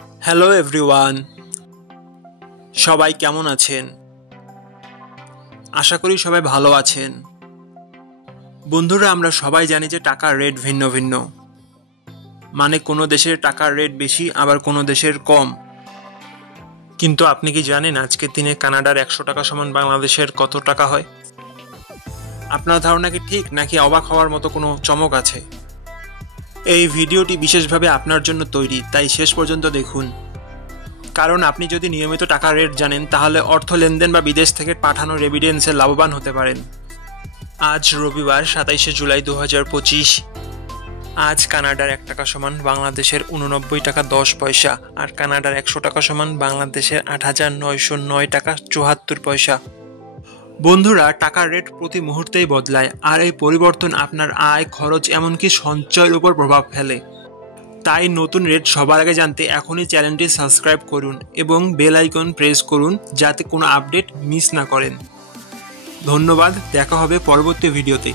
Hello everyone, সবাই কেমন আছেন? আশা করি সবাই ভালো আছেন। বন্ধুরা, আমরা সবাই জানি যে টাকার রেট ভিন্ন ভিন্ন। মানে কোনো দেশের টাকার রেট বেশি, আবার কোনো দেশের কম। কিন্তু আপনি কি জানেন আজকের দিনে কানাডার 100 টাকা সমান বাংলাদেশের কত টাকা হয়? আপনার ধারণা কি ঠিক, নাকি অবাক হওয়ার মতো কোনো চমক আছে? এই ভিডিওটি বিশেষভাবে আপনার জন্য তৈরি, তাই শেষ পর্যন্ত দেখুন। কারণ আপনি যদি নিয়মিত টাকার রেট জানেন, তাহলে অর্থ লেনদেন বা বিদেশ থেকে পাঠানো রেমিটেন্সে লাভবান হতে পারেন। আজ রবিবার 27শে জুলাই 2025। আজ কানাডার 1 টাকা সমান বাংলাদেশের 89 টাকা 10 পয়সা, আর কানাডার 100 টাকা সমান বাংলাদেশের 8,909 টাকা 74 পয়সা। বন্ধুরা, টাকার রেট প্রতি মুহূর্তেই বদলায়, আর এই পরিবর্তন আপনার আয়, খরচ, এমনকি সঞ্চয়ের উপর প্রভাব ফেলে। তাই নতুন রেট সবার আগে জানতে এখনই চ্যানেলটি সাবস্ক্রাইব করুন এবং বেল আইকন প্রেস করুন, যাতে কোনো আপডেট মিস না করেন। ধন্যবাদ, দেখা হবে পরবর্তী ভিডিওতে।